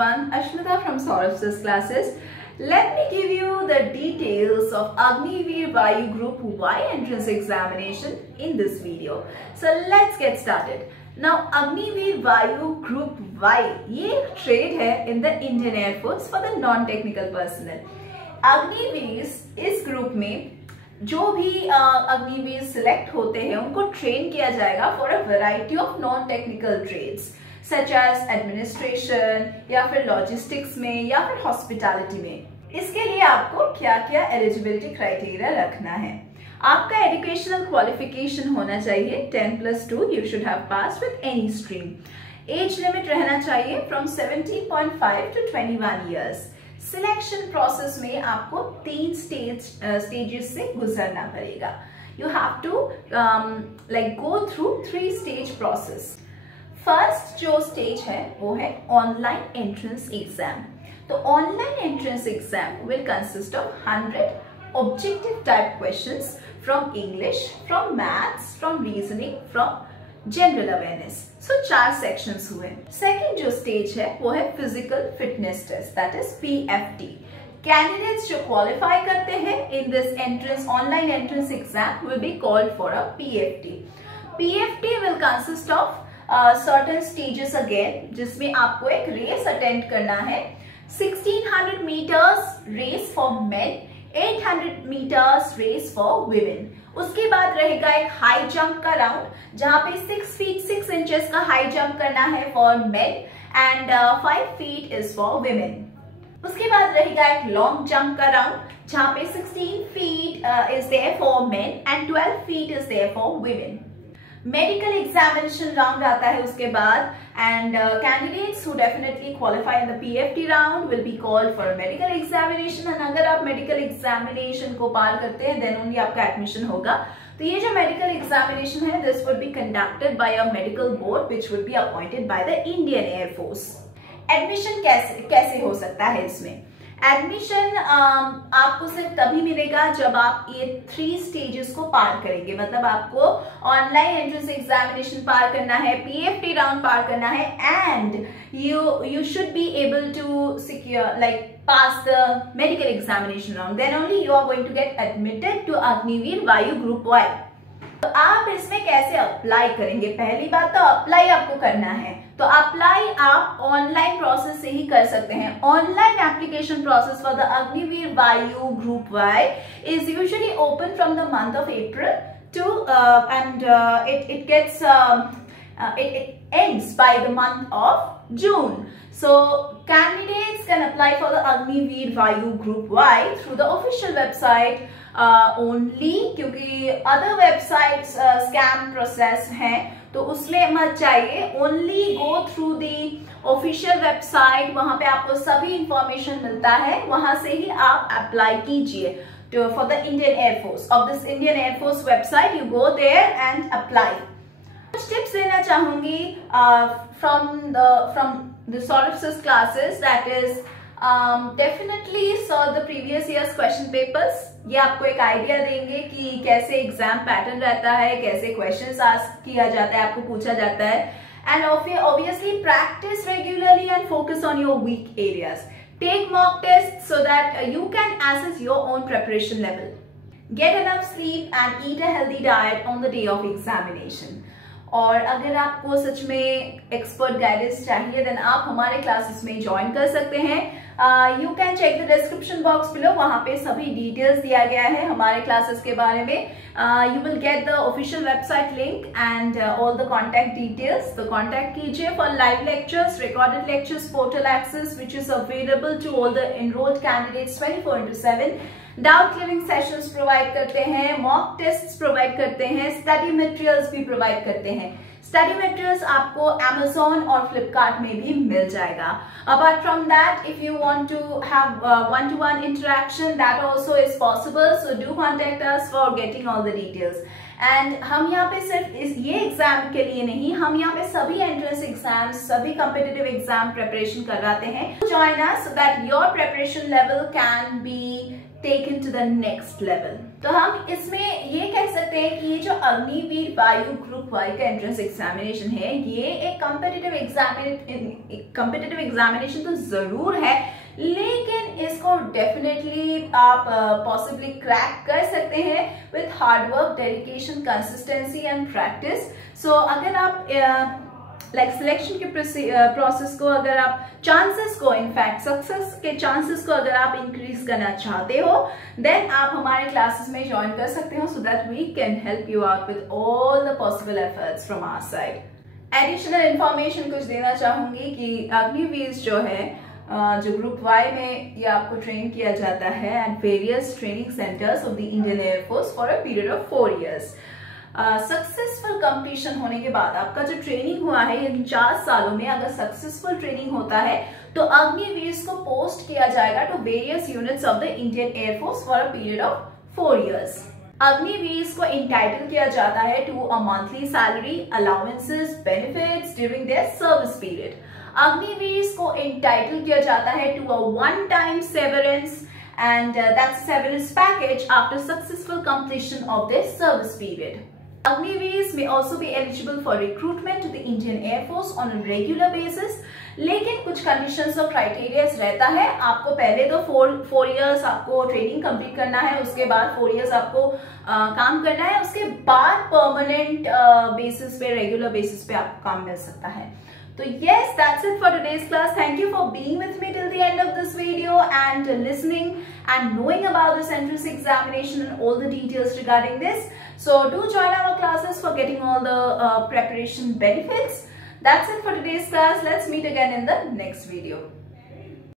everyone, Ashmita from Saurabh's classes. Let me give you the details of Agniveer Vayu Group Y entrance examination in this video. So let's get started. Now Agniveer Vayu Group Y ये trade है in the Indian Air Force for the non-technical personnel. Agniveer इस group में जो भी Agniveer select होते हैं उनको train किया जाएगा for a variety of non technical trades such as administration या फिर लॉजिस्टिक्स में या फिर हॉस्पिटैलिटी में। इसके लिए आपको क्या क्या एलिजिबिलिटी क्राइटेरिया रखना है। आपका एजुकेशनल क्वालिफिकेशन होना चाहिए 10+2, you should have pass with any stream. Age limit रहना चाहिए from 17.5 to 21 years. Selection process में आपको 3 स्टेजेस से गुजरना पड़ेगा। You have to go through 3 stage process. First जो स्टेज है वो है ऑनलाइन एंट्रेंस एग्जाम। तो online entrance exam will consist of 100 objective type questions from English, from maths, from reasoning, from general awareness. So 4 sections हुए। Second जो stage है वो है physical fitness test, that is PFT। Candidates जो qualify करते हैं in this entrance online entrance exam will be called for a PFT। PFT will consist of certain stages again, जिसमें आपको एक रेस अटेंड करना है। 1600 metres race for men, 800 metres race for women. उसके बाद रहेगा एक हाई जंप का राउंड जहां पे 6 फीट 6 इंचेस का हाई जंप करना है for men and 5 feet is for women. उसके बाद रहेगा एक लॉन्ग जंप का राउंड जहां पे 16 feet is there for men and 12 feet is there for women. Medical examination round आता है उसके बाद and candidates who definitely qualify in the PFT round will be called for medical examination. And अगर आप medical examination को पार करते हैं then only आपका एडमिशन होगा। तो ये जो मेडिकल एग्जामिनेशन है this would be conducted by a medical board which would be appointed by the Indian air force. Admission कैसे हो सकता है इसमें? एडमिशन आपको सिर्फ तभी मिलेगा जब आप ये 3 स्टेजेस को पार करेंगे। मतलब आपको ऑनलाइन एंट्रेंस एग्जामिनेशन पार करना है, PFT राउंड पार करना है and you should be able to secure pass the medical examination round. Then only you are going to get admitted to Agniveer Vayu Group Y. तो आप इसमें कैसे अप्लाई करेंगे? पहली बात तो अप्लाई आपको करना है। तो अप्लाई आप ऑनलाइन प्रोसेस से ही कर सकते हैं। Online application process for the Agniveer वायु group Y is usually open from the month of April to and it ends by the month of June. So candidates can apply for the Agniveer Vayu Group Y through the official website only, क्योंकि other websites scam process हैं तो उसमें मत चाहिए। Only go through the official website, वहां पे आपको सभी इंफॉर्मेशन मिलता है, वहां से ही आप अप्लाई कीजिए for the Indian Air Force। Of this Indian Air Force website you go there and apply। कुछ टिप्स देना चाहूंगी from the Saurabh's classes, that is definitely solve the previous year's question papers। ये आपको एक idea देंगे कि कैसे exam pattern रहता है, कैसे क्वेश्चंस आस्क किया जाता है, आपको पूछा जाता है। And obviously practice regularly and focus on your weak areas। Take mock tests so that you can assess your own preparation level। Get enough sleep and eat a healthy diet on the day of examination। और अगर आपको सच में expert guidance चाहिए then आप हमारे classes में join कर सकते हैं। You can check the description box below, वहां पे सभी डिटेल्स दिया गया है हमारे क्लासेस के बारे में। You will get the official website link and all the contact details. तो कॉन्टैक्ट कीजिए for live lectures, recorded lectures, portal access which is available to all the enrolled candidates 24/7। Doubt clearing sessions provide करते हैं, mock tests provide करते हैं, study materials भी provide करते हैं। Study materials आपको Amazon और Flipkart में भी मिल जाएगा। Apart from that if you want to have one-to-one interaction that also is possible, so do contact us for getting all the details। And हम यहाँ पे सिर्फ ये एग्जाम के लिए नहीं, हम यहाँ पे सभी एंट्रेंस एग्जाम, सभी कॉम्पिटिटिव एग्जाम प्रिपरेशन करवाते हैं। Join us so that your preparation level can be taken to the next level. तो हम इसमें ये कह सकते हैं कि ये जो अग्निवीर वायु ग्रुप वाई का एंट्रेंस एग्जामिनेशन है, ये एक कॉम्पिटिटिव एग्जामिनेशन तो जरूर है, लेकिन इसको डेफिनेटली आप पॉसिबली क्रैक कर सकते हैं with hard work, dedication, consistency and practice. So अगर आप सिलेक्शन के प्रोसेस को, अगर आप चांसेस को, इनफैक्ट सक्सेस के चांसेस को अगर आप इंक्रीज करना चाहते हो, देन आप हमारे क्लासेस में ज्वाइन कर सकते हो, so that we can help you out with all the possible efforts from our side. Additional information कुछ देना चाहूंगी कि अग्निवीर जो है, जो ग्रुप वाई में ये आपको ट्रेन किया जाता है at various training centres of the Indian Air Force for a period of 4 years. Successful completion होने के बाद आपका जो ट्रेनिंग हुआ है इन 4 सालों में, अगर सक्सेसफुल ट्रेनिंग होता है तो अग्निवीर को पोस्ट किया जाएगा to various units of the Indian Air Force for a period of 4 years. Agniveer को इंटाइटल किया जाता है to a monthly salary, allowances, benefits during their service period. Agniveer को इंटाइटल किया जाता है to a one time severance, and that's severance package after successful completion of their service period. Agniveers may also be eligible for recruitment to the Indian Air Force on a regular basis. लेकिन कुछ conditions और criterias रहता है. आपको पहले तो 4 years आपको training complete करना है, उसके बाद 4 years आपको काम करना है, उसके बाद परमानेंट बेसिस पे, रेगुलर बेसिस पे आपको काम मिल सकता है. So yes, that's it for today's class. Thank you for being with me till the end of this video and listening and knowing about this entrance examination and all the details regarding this. So do join our classes for getting all the preparation benefits. That's it for today's class. Let's meet again in the next video.